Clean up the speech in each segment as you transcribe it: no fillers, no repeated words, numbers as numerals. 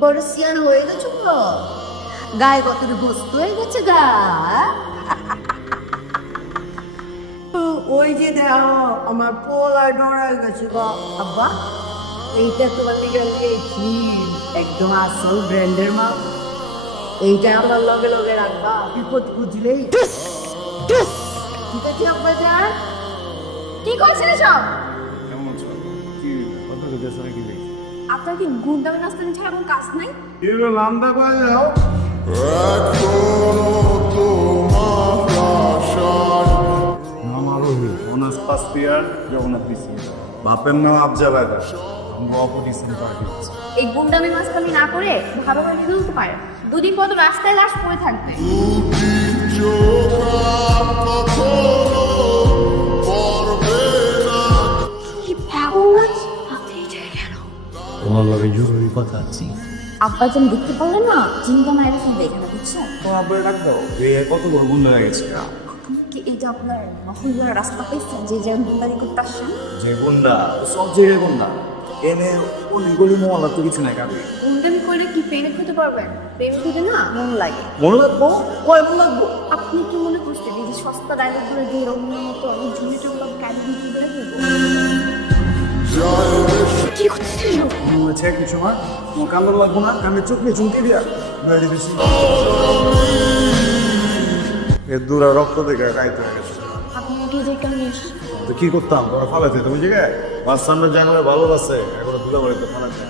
বড় সিয়ান হয়ে গেছো তো, গায়ে কত গোস্ত হয়ে গেছে গা। ওই যে দেখো আমার পোলা ডরাই গেছে গা। আব্বা এইটা তোমার দিকে নিয়েছি, একদম আসল ব্র্যান্ডের মাল। এইটা আমার লগে লগে রাখবা, বিপদ বুঝলেই। ঠিক আছে আব্বা যান। কি করছেন সব? কেমন আছো? কি কথা বলতেছ নাকি? আপনার কি গুন্ডামি নাস্তানি ছাড়া কোনো কাজ নাই? কি হলো লান্দা পায়ে যাও? নাম আরোহী, অনার্স ফার্স্ট ইয়ার, জগন্নাথ পিসি। বাপের নাম আফজাল আয়দা, আমি অপটিসিন পার্টি। এই গুন্ডামি মাস্তানি না করে ভালোভাবে নিয়ে তো পারে। দুদিন পর তো রাস্তায় লাশ পড়ে থাকবে। কি পাগল আপনি এটা কেন? তোমার লগে জরুরি কথা আছে। আব্বা যেন দেখতে পারলেন না, চিন্তা মায়ের ফোন দেখে না, বুঝছেন? তোমার বই রাখবো, কত বড় গুণ হয়ে গেছে। আপনি কি এইটা আপনার মহল্লার রাস্তা পেয়েছেন যে যেমন গুন্ডামি করতে আসছেন? যে গুন্ডা সব জায়গায় গুন্ডা, এনে গলি মহল্লা তো কিছু নাই কাটে। গুন্ডামি করলে কি প্রেমে খুঁজে পারবেন? প্রেমে খুঁজে না মন লাগে। মনে লাগবো, কয় মনে লাগবো। আপনি কি মনে করছেন এই যে সস্তা ডায়লগুলো দিয়ে রঙের মতো আমি ঝুলে টুকলাম ক্যান দিয়ে বেড়ে ফেলবো? কি করতেছিল? হয়েছে কিছু না, তোমার কান্দন লাগবো না, আমি চোখ নিয়ে চুমকে দিয়া বাইরে বেশি এর দূরা রক্ত দেখে গাইতে হয়ে গেছে। আপনি কি যে কেন তো কি করতাম, তোরা ফালাতে তুমি জায়গায় বাস সামনে জানালে ভালো আছে, এখন দুলা বাড়ি তো ফালাতে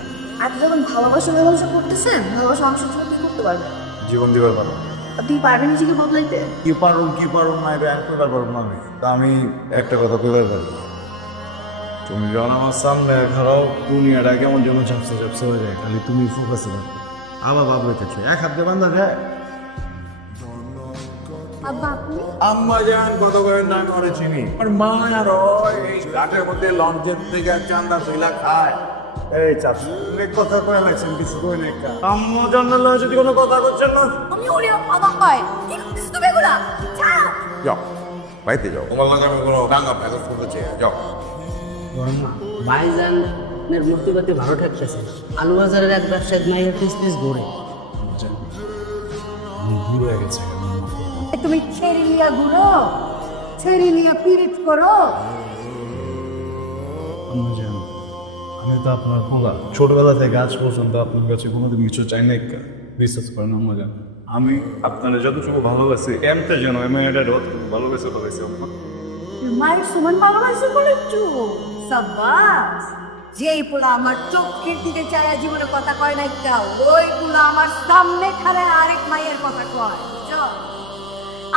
আপনি যখন ভালোবাসা করতেছেন, ভালোবাসা অংশের জন্য কি করতে পারবেন? জীবন দিবার পারো। আপনি পারবেন নিজেকে বদলাইতে? কি পারো না এটা এক কইবার পারো না আমি। তা আমি একটা কথা কইবার পারি, তুমি যখন আমার সামনে খারাও দুনিয়াটা কেমন যেন ঝাপসা ঝাপসা হয়ে যায়, খালি তুমি ফোকাসে থাকো। আবার বাবু দেখে এক হাত দিয়ে বান্ধা যায়। আব্বা আপনি আম্মা জান কত করে না করে চিনি, আর মা আর ওই এই ঘাটের মধ্যে লঞ্চের থেকে চান্দা তুইলা খায়। এই চাচু অনেক কথা কয়ে লাগছেন, কিছু কই নাই কা। আম্মা জানালে যদি কোনো কথা করছেন না, আমি ওরে আদম পাই কি করছিস তুমি এগুলা? ছাড়ো। যাও বাইতে যাও, তোমার লাগে আমি কোনো ডাঙ্গা ফেরত করতে চাই, যাও। ভাইজানের মূর্তি করতে ভালো ঠেকতেছে। আলু বাজারের এক ব্যবসায়িক নাইয়ের পিস ঘুরে ঘুরে গেছে। তুমি ছেড়ে নিয়ে ঘুরো, ছেড়ে নিয়ে পিরিত করো। আম্মা জান, আমি তো আপনার পোলা, ছোটবেলা থেকে আজ পর্যন্ত আপনার কাছে কোনোদিন কিছু চাই নাই কা। বিশ্বাস করেন আম্মা জান, আমি আপনারা যতটুকু ভালোবাসি এমতে যেন আমি এটা ভালোবেসে আম্মা। মায়ের সমান ভালোবাসে বলেছো, সাব্বাস। যেই পোলা আমার চোখের দিকে চায়া জীবনে কথা কয় না কেউ, ওই পোলা আমার সামনে খালে আরেক মায়ের কথা কয়, বুঝছো?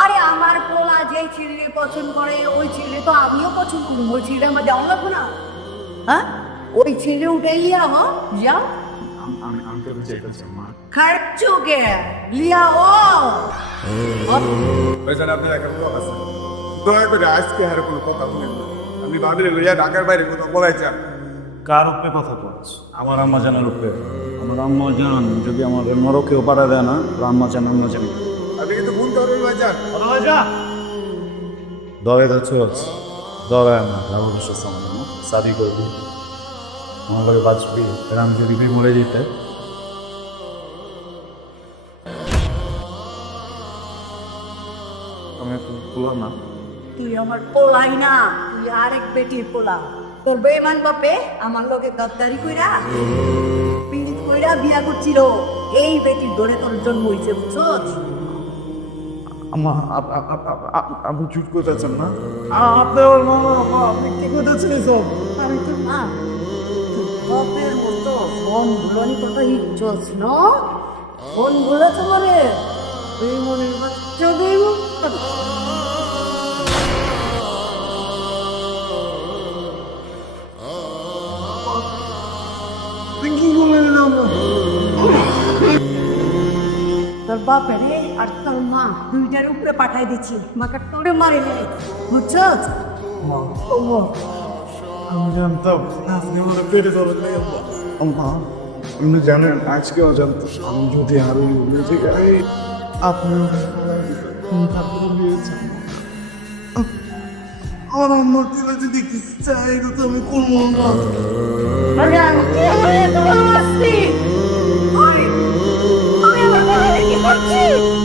আরে আমার পোলা যেই ছেলে পছন্দ করে ওই ছেলে তো আমিও পছন্দ করি, ওই ছেলে আমার দেওয়া লাগবো না? হ্যাঁ, ওই ছেলে উঠে লিয়া যাও। আমি তো চাইতেছি আম্মা। খরচো কে লিয়া ও ওইখানে আপনার একটা লোক আছে, দয়া করে আজকে আর কোনো কথা বলেন না। আমি ভাবলে লইয়া ঢাকার বাইরে কোথাও বলাই চান। কার উপরে কথা বলছ? আমার আম্মা জানার উপরে। আমার আম্মা জান যদি আমার নরকেও পাড়া দেয় না, আম্মা জান আম্মা জানি। আপনি কিন্তু ভুল করবেন ভাইজান। ভাইজান দরে যাচ্ছ, দরায় না, আমার বিশ্বাস আমার না। শাদি করবি, আমার লগে বাঁচবি, আমি যদি মরে যেতে। আমি একটু বললাম না, তুই আমার পোলাই না, তুই আরেক বেটির পোলা। তোর বেমান বাপে আমার লোকে গদ্দারি কইরা পীড়িত কইরা বিয়া করছিল, এই বেটির ধরে তোর জন্ম হইছে, বুঝছস? আম্মা আপনি চুপ করতেছেন না? আপনি ওর মামা, আপনি কি করতেছেন এসব? আমি তো না, তুই বাপের মতো ফোন ভুলনি কথা হিচ্ছস না? ফোন ভুলে তোমারে বেমনের বাচ্চা বেমন। কি বললেন আম্মা? তোর বাপের আর তোর মা দুইটার উপরে পাঠাই দিচ্ছি, মাকে তোরে মারি নেই, বুঝছস? আমি জানতাম আপনি আমার পেটে ধরেন নাই আম্মা। আম্মা আপনি জানেন আজকেও জানতাম আমি যদি আরো বেঁচে যাই আপনি আমার আম্মার দিলে যদি কিছু চাই তো আমি করবো না। আরে আমি কি হয়ে তোমার আসছি? করছি